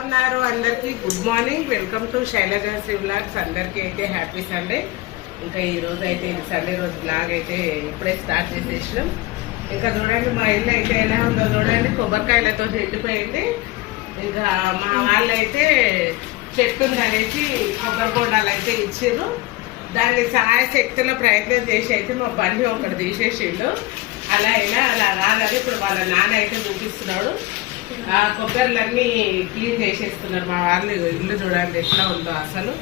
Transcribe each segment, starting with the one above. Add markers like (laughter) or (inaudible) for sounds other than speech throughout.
ఉన్నారు అందరికీ good morning. Welcome to Shailaja Shiva blogs. అందరికీ అయితే హ్యాపీ సండే. ఇంకా ఈ రోజు అయితే ఇది సండే రోజు బ్లాగ్ అయితే ఇప్పుడే స్టార్ట్ చేసేసినాం. ఇంకా చూడండి మా ఇల్లు అయితే ఎలా ఉందో చూడండి. కొబ్బరికాయలతో ఎండిపోయింది ఇంకా మా వాళ్ళు అయితే చెట్టు అనేసి కొబ్బరి బొండాలు అయితే ఇచ్చారు దాన్ని సహాయ శక్తిలో ప్రయత్నం చేసి అయితే మా బండి ఒకటి తీసేసిండు. అలా అయినా అలా రాదని ఇప్పుడు వాళ్ళ నాన్న అయితే చూపిస్తున్నాడు. ఆ కొబ్బరిలన్నీ క్లీన్ చేసేస్తున్నారు. మా వాళ్ళు ఇల్లు చూడండి ఎట్లా ఉందో అసలు.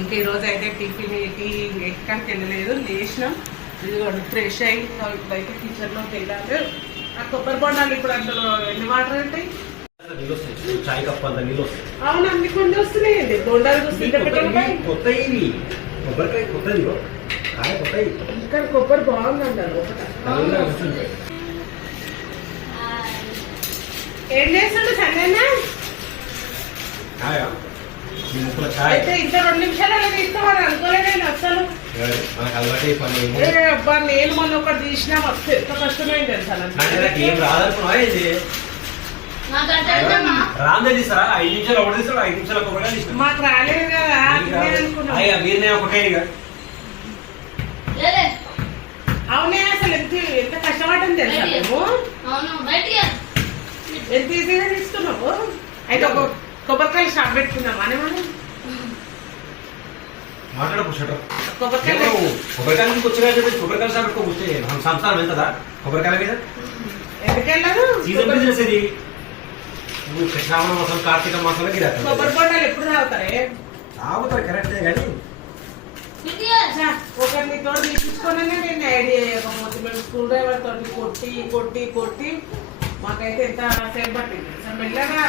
ఇంకా ఈ రోజు అయితే టిఫిన్ టీ ఎక్కడికి వెళ్ళలేదు. లేచినాం. ఇదిగోండి ఫ్రెష్ అయ్యి ఇప్పుడైతే కిచెన్లోకి వెళ్ళాలి. ఆ కొబ్బరి బొండాలు ఇప్పుడు అందులో ఎన్ని వాటర్ ఉంటాయి నీళ్ళు వస్తాయి చాయ్ కప్ అంత నీళ్ళు వస్తాయి అవును అన్ని వస్తున్నాయండి బొండాలు కొబ్బరికాయ కొత్తది ఇగో. కాయ కొత్తది ఇంకా కొబ్బరి బాగుందండి లోపల ఏం చేస్తాడు అయితే ఇంత రెండు నిమిషాలు తీసుకోవాలి అనుకోలేదండి అసలు మనకు అలవాటే పని ఏమో. ఏ అబ్బా నేను మొన్న ఒకటి తీసినా మస్తు ఎంత కష్టమైంది తెలుసా నాకు. నాకు నాకు ఏం రాదనుకున్నా ఇది ఐదు నిమిషాలు ఐదు నిమిషాలు మాకు రాలేదు కదా మీరునే ఒకటే ఇక. అవునే అసలు ఎంత ఎంత కష్టపడ్డం తెలుసా మేము? ఎంత ఈజీగా తీసుకున్నాము అయితే ఒక కొబ్బరికాయ షాప్ పెట్టుకుందాం అని మనం మాట్లాడకు షటర్. కొబ్బరికాయ కొబ్బరికాయ నుంచి వచ్చినా చెప్పి కొబ్బరికాయ షాప్ పెట్టుకో కూర్చో. మన మీద? సీజన్ బిజినెస్ ఇది నువ్వు శ్రావణ మాసం కార్తీక మాసంలో గిరాక కొబ్బరి బొండాలు ఎప్పుడు తాగుతారే? తాగుతారు కరెక్టే కానీ. ఒకరిని తోడు తీపించుకోనే నేను ఐడియా చేయకపోతే మేము స్కూల్ డ్రైవర్ తోటి కొట్టి కొట్టి కొట్టి. మాకైతే ఎంత సేపు పట్టింది. అసలు మెల్లగా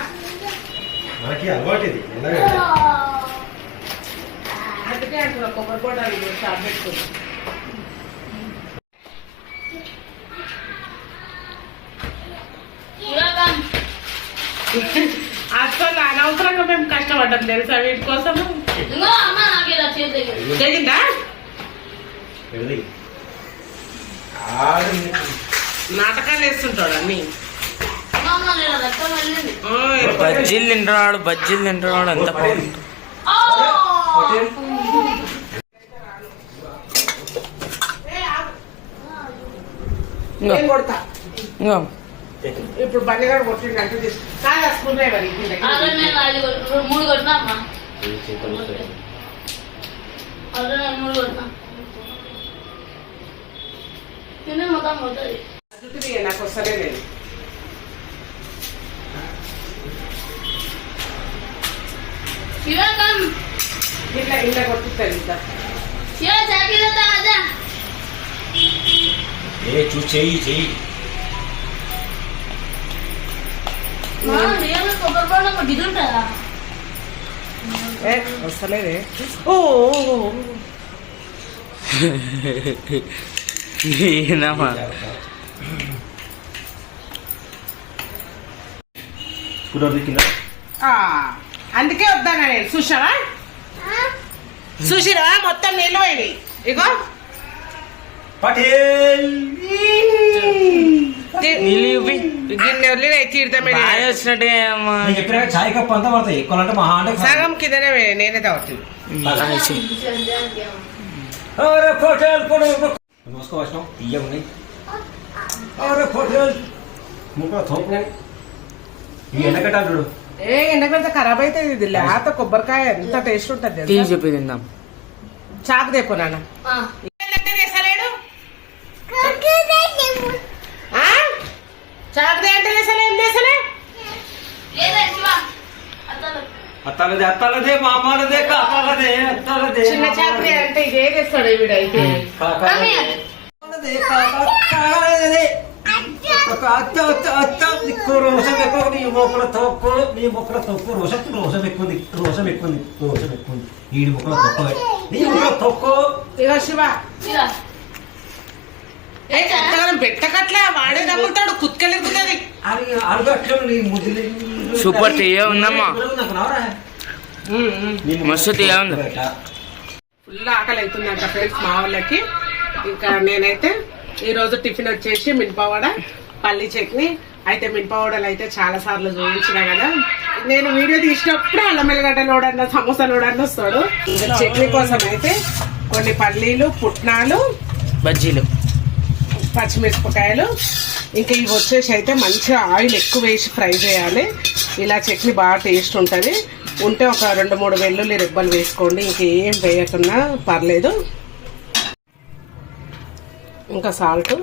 మనకి అలవాటు ఇది అందుకే అంటున్నా కొబ్బరి బొండాలు షాప్ పెట్టుకున్నాం అసలు అనవసరంగా మేము కష్టపడ్డాం తెలుసా వీటి కోసం జరిగిందా నాటకాలు వేస్తుంటాడు అన్ని. బజ్జీలు తింటున్నాడు బజ్జీలు తింటున్నాడు ఎంత బాగుంది ఇప్పుడు బండిగాడు కొట్టిండు అంటే తీసు- కాదా స్కూల్ డ్రైవర్ మూడు కొట్టినా అమ్మా మూడు కొట్టినా తినే మొత్తం పోతుంది నాకు వస్తలేదు శివకం ఇట్లా ఇట్లా కొట్టుతాను ఇట్లా. శివ జాగ్రత్త అదా. ఏ చెయ్యి చెయ్యి. వస్తలేదే. ఓ స్కూటర్ దిక్కింద? ఆ, అందుకే వద్దానా నేను. చూసావా చూసిరా మొత్తం నీళ్ళు పోయినాయి. ఇగో. పటేల్. చాయ్ అంతా పడతాయి. ఎక్కువ మహా అంటే సగం కిందనే నేనే తాగుతుంది తీయ ఉన్నాయి. అరే ఈ చూడు. ఏ ఎండకంటే ఖరాబ్ అవుతుంది ఇది. లేత కొబ్బరికాయ ఎంత టేస్ట్ ఉంటుంది టీ తెలుసా? చెప్పి తిందాం. చాకు తెప్పు నాన్న. ఆ. ఆ? చాకు దే అంటే ఏం చేసలే లేదా శివ అత్తలు అత్తాలదే అత్తాలదే మామాలదే కాకాలదే అత్తాలదే. చిన్న చాకు దే అంటే ఇదే తెస్తాడు వీడైతే కాకాలదే. అత్తాలదే కాకాలదే. అత్త అత్త అత్త అత్త. నీకు రోషం ఎక్కువ నీ మొక్కల తొక్కు నీ మొక్కల తొక్కు రోషం. రోషం ఎక్కువ రోషం ఎక్కువ రోషం ఎక్కువ ఉంది. ఈ మొక్కల తొక్కు నీ మొక్కల తొక్కు ఇగో శివ. పెట్టకట్లా వాడే తగ్గుతాడు కుత్కెళ్ళిపోతుంది అది అడుగట్లు నీ ముద్దులు సూపర్ తీయ ఉందమ్మా. మస్తు తీయ ఉంది. ఫుల్ ఆకలి అవుతుందంట ఫ్రెండ్స్ మా వాళ్ళకి. ఇంకా నేనైతే ఈ రోజు టిఫిన్ వచ్చేసి మినపవడ పల్లి చట్నీ అయితే మినపవడలు అయితే చాలా సార్లు చూపించిన కదా. నేను వీడియో తీసినప్పుడు అల్లం ఎల్లిగడ్డ లోడన్న సమోసా లోడన్న వస్తాడు. చట్నీ కోసం అయితే కొన్ని పల్లీలు పుట్నాలు బజ్జీలు. పచ్చిమిరపకాయలు. ఇంకా ఇవి వచ్చేసి అయితే మంచిగా ఆయిల్ ఎక్కువ వేసి ఫ్రై చేయాలి. ఇలా చట్నీ బాగా టేస్ట్ ఉంటుంది. ఉంటే ఒక రెండు మూడు వెల్లుల్లి రెబ్బలు వేసుకోండి. ఇంకేం వేయకున్నా పర్లేదు. ఇంకా సాల్ట్.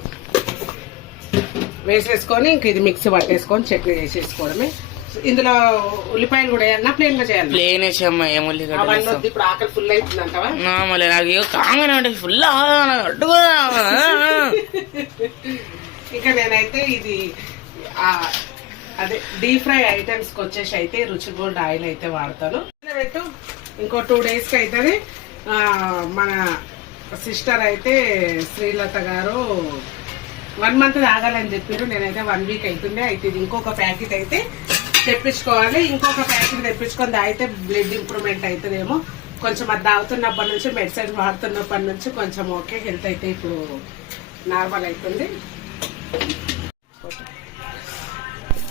వేసేసుకొని ఇంక ఇది మిక్సీ పట్టేసుకొని చట్నీ చేసేసుకోవడమే. ఇందులో ఉల్లిపాయలు కూడా వేయాలన్నా ప్లేన్గా చేయాలి. ప్లేన్ వేసామ్మా ఏం వద్దు, ఇప్పుడు ఆకలి ఫుల్ అవుతుందంటవా నా మళ్ళీ నాకు ఇక కాంగనే అంటే ఫుల్ ఇంకా నేనైతే ఇది అదే డీప్ ఫ్రై ఐటమ్స్కి వచ్చేసి అయితే రుచి గోల్డ్ ఆయిల్ అయితే వాడతాను. పెట్టు ఇంకో టూ డేస్కి అవుతుంది ఆ, మన సిస్టర్ అయితే శ్రీలత గారు వన్ మంత్ తాగాలని చెప్పారు నేనైతే వన్ వీక్ అవుతుండే అయితే ఇంకొక ప్యాకెట్ అయితే తెప్పించుకోవాలి. ఇంకొక ప్యాకెట్ తెప్పించుకొని తాగితే బ్లడ్ ఇంప్రూవ్మెంట్ అవుతుందేమో కొంచెం అది తాగుతున్నప్పటి నుంచి మెడిసిన్ వాడుతున్నప్పటి నుంచి కొంచెం ఓకే హెల్త్ అయితే ఇప్పుడు నార్మల్ అవుతుంది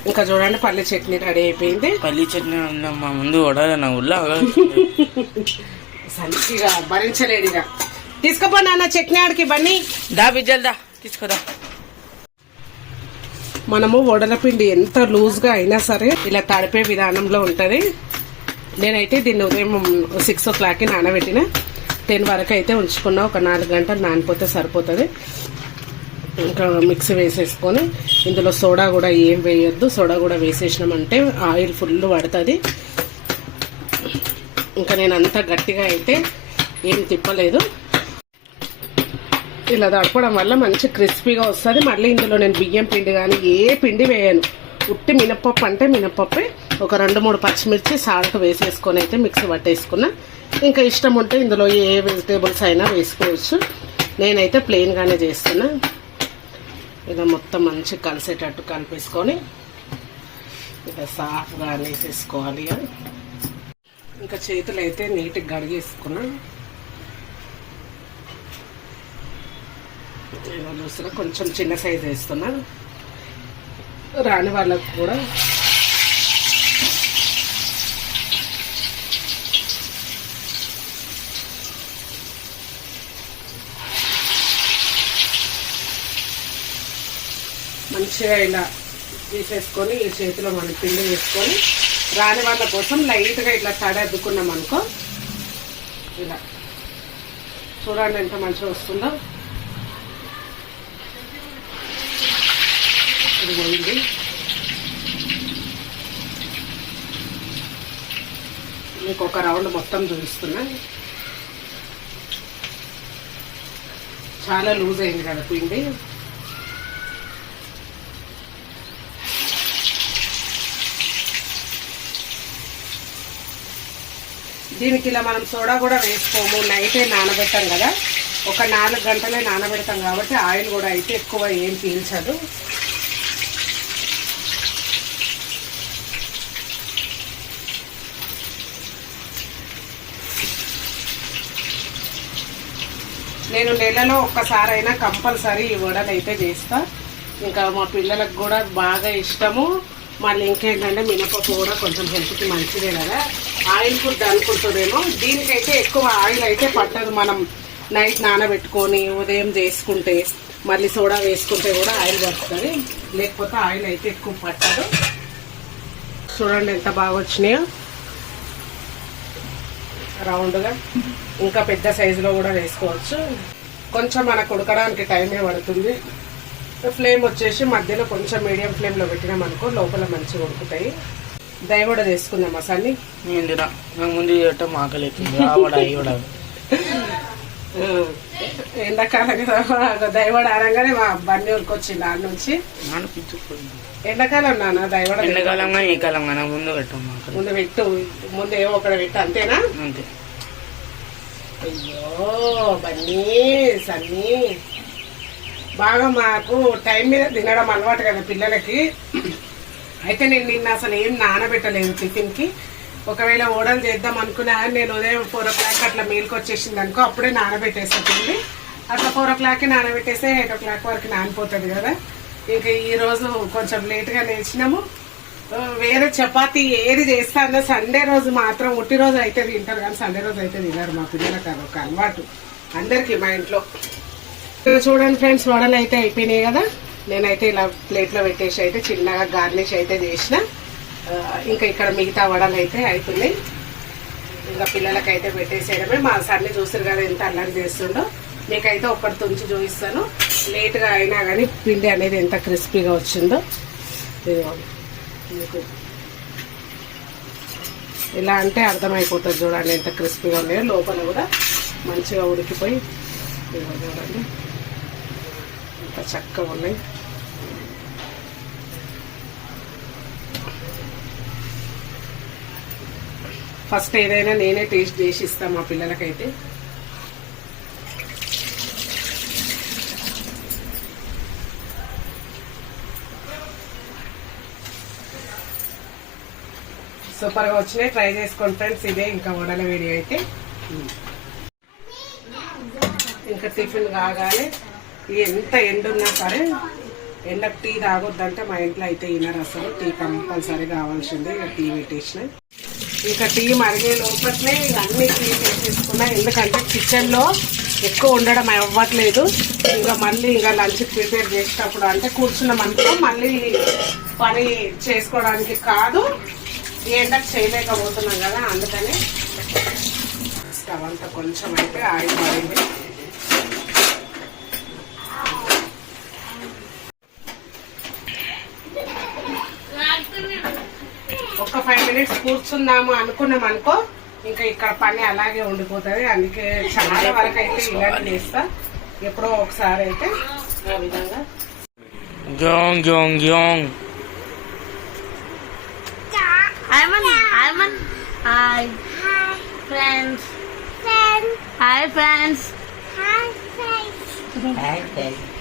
ఇంకా చూడండి పల్లి చట్నీ రెడీ అయిపోయింది. పల్లి చట్నీ ఉందమ్మా ముందు కొడాలి నా ఉల్లా (laughs) సంచిగా భరించలేడిగా. తీసుకుపో నాన్న చట్నీ ఆడికి బన్నీ దా బిజ్జలు దా తీసుకోదా మనము వడల పిండి ఎంత లూజ్గా అయినా సరే ఇలా తడిపే విధానంలో ఉంటుంది. నేనైతే దీన్ని ఉదయం సిక్స్ ఓ క్లాక్కి నానబెట్టిన. టెన్ వరకు అయితే ఉంచుకున్నా. ఒక నాలుగు గంటలు నానిపోతే సరిపోతుంది. ఇంకా మిక్సీ వేసేసుకొని ఇందులో సోడా కూడా ఏం వేయొద్దు. సోడా కూడా వేసేసినామంటే ఆయిల్ ఫుల్ పడుతుంది. ఇంకా నేను అంత గట్టిగా అయితే ఏం తిప్పలేదు. ఇలా తడపడం వల్ల మంచి క్రిస్పీగా వస్తుంది. మళ్ళీ ఇందులో నేను బియ్యం పిండి కానీ ఏ పిండి వేయను. ఉట్టి మినప్పప్పు అంటే మినప్పప్పే. ఒక రెండు మూడు పచ్చిమిర్చి సాల్ట్ వేసేసుకొని అయితే మిక్సీ పట్టేసుకున్నా. ఇంకా ఇష్టం ఉంటే ఇందులో ఏ వెజిటేబుల్స్ అయినా వేసుకోవచ్చు. నేనైతే ప్లెయిన్గానే చేస్తున్నా. ఇలా మొత్తం మంచి కలిసేటట్టు కలిపేసుకొని ఇలా సాఫ్గా అనేసేసుకోవాలి. ఇంకా చేతులు అయితే నీట్గా గడిగేసుకున్నా ఇలా చూస్తున్నా కొంచెం చిన్న సైజ్ వేస్తున్నా రాని వాళ్ళకు కూడా. మంచిగా ఇలా తీసేసుకొని ఈ చేతిలో మనం పిండి వేసుకొని రాని వాళ్ళ కోసం లైట్గా ఇట్లా తడద్దుకున్నాం అనుకో ఇలా. చూడండి ఎంత మంచిగా వస్తుందో. ఇది పోయింది మీకు ఒక రౌండ్ మొత్తం చూపిస్తున్నా. చాలా లూజ్ అయింది కదా పిండి దీనికి ఇలా మనం సోడా కూడా వేసుకోము. నైటే నానబెట్టాం కదా. ఒక నాలుగు గంటలే నానబెడతాం కాబట్టి ఆయిల్ కూడా అయితే ఎక్కువ ఏం పీల్చదు. నేను నెలలో ఒక్కసారైనా కంపల్సరీ ఈ వడలు అయితే చేస్తా. ఇంకా మా పిల్లలకు కూడా బాగా ఇష్టము. మళ్ళీ ఇంకేంటంటే మినపప్పు కూడా కొంచెం హెల్త్కి మంచిదే కదా. ఆయిల్ ఫుడ్ అనుకుంటుందేమో. దీనికైతే ఎక్కువ ఆయిల్ అయితే పట్టదు. మనం నైట్ నానబెట్టుకొని ఉదయం చేసుకుంటే మళ్ళీ సోడా వేసుకుంటే కూడా ఆయిల్ పడుతుంది. లేకపోతే ఆయిల్ అయితే ఎక్కువ పట్టదు. చూడండి ఎంత బాగా వచ్చినాయో. రౌండ్గా. ఇంకా పెద్ద సైజులో కూడా వేసుకోవచ్చు. కొంచెం మనకు ఉడకడానికి టైమే పడుతుంది. ఫ్లేమ్ వచ్చేసి మధ్యలో కొంచెం మీడియం ఫ్లేమ్లో పెట్టినాం అనుకో లోపల మంచిగా ఉడుకుతాయి. దయ కూడా చేసుకుందాం అసలు నాకు ముందు చేయటం ఆకలి ఎండాకాలం కదా దయవడ అనగానే మా బండి వచ్చింది ఆడ నుంచి. ఎండాకాలం నాన్న దయవడ ఎండాకాలంగా ఈ నాకు ముందు పెట్టాం ముందు పెట్టు. ముందు ఏమో ఒకటి పెట్టు అంతేనా? అంతే. అయ్యో బన్నీ సన్నీ. బాగా మాకు టైం మీద తినడం అలవాటు కదా పిల్లలకి. అయితే నేను నిన్న అసలు ఏం నానబెట్టలేదు టిఫిన్కి. ఒకవేళ ఓడలు చేద్దాం అనుకున్నా నేను ఉదయం ఫోర్ ఓ క్లాక్ అట్లా మేల్కి వచ్చేసింది అనుకో అప్పుడే నానబెట్టేస్తుంది అట్లా ఫోర్ ఓ క్లాక్కి నానబెట్టేస్తే ఎయిట్ ఓ క్లాక్ వరకు నానిపోతుంది కదా. ఇంకా ఈరోజు కొంచెం లేట్గా లేచినాము. వేరే చపాతి ఏది చేస్తాను సండే రోజు మాత్రం ఉట్టి రోజు అయితే తింటారు కానీ సండే రోజు అయితే తినరు మా పిల్లలకు అదొక అలవాటు. అందరికి మా ఇంట్లో. చూడండి ఫ్రెండ్స్ వడలు అయితే అయిపోయినాయి కదా. నేనైతే ఇలా ప్లేట్లో పెట్టేసి అయితే చిన్నగా గార్నిష్ అయితే చేసిన. ఇంకా ఇక్కడ మిగతా వడలు అయితే అయిపోయినాయి. ఇంకా పిల్లలకైతే పెట్టేసేయడమే. మా సన్ని చూసారు కదా ఎంత అల్లరి చేస్తుండో. మీకైతే ఒక్కటి తుంచి చూపిస్తాను. లేట్గా అయినా కానీ పిండి అనేది ఎంత క్రిస్పీగా వచ్చిందో. మీకు ఇలా అంటే అర్థమైపోతుంది చూడండి ఎంత క్రిస్పీగా ఉన్నాయో. లోపల కూడా మంచిగా ఉడికిపోయి చూడండి ఎంత చక్కగా ఉన్నాయి. ఫస్ట్ ఏదైనా నేనే టేస్ట్ చేసి ఇస్తాను మా పిల్లలకైతే. సూపర్గా వచ్చినాయి. ట్రై చేసుకోండి ఫ్రెండ్స్. ఇదే ఇంకా వడల వీడియో అయితే. ఇంకా టిఫిన్ కాగానే ఎంత ఎండ ఉన్నా సరే ఎండకు టీ తాగొద్దంటే మా ఇంట్లో అయితే వినరు అసలు. టీ కంపల్సరీ కావాల్సిందే. ఇక టీ పెట్టేసిన. ఇంకా టీ మరిగే లోపలనే ఇక అన్ని క్లీన్ చేసేసుకున్నా ఎందుకంటే కిచెన్లో ఎక్కువ ఉండడం అవ్వట్లేదు. ఇంకా మళ్ళీ ఇంకా లంచ్ ప్రిపేర్ చేసేటప్పుడు అంటే కూర్చున్నాం అనుకో మళ్ళీ పని చేసుకోవడానికి కాదు. ఎండకు చేయలేకపోతున్నాం కదా అందుకని స్టవ్ అంతా కొంచెం అయితే ఆయిల్ పడింది. ఒక ఫైవ్ మినిట్స్ కూర్చుందాము అనుకున్నాం అనుకో ఇంకా ఇక్కడ పని అలాగే ఉండిపోతుంది. అందుకే చాలా వరకు అయితే ఇలానే చేస్తా. ఎప్పుడో ఒకసారి అయితే ఆ విధంగా. Arman, Arman. Hi. Hi. Friends. Friends. Hi, friends. Hi, friends. Hi, friends.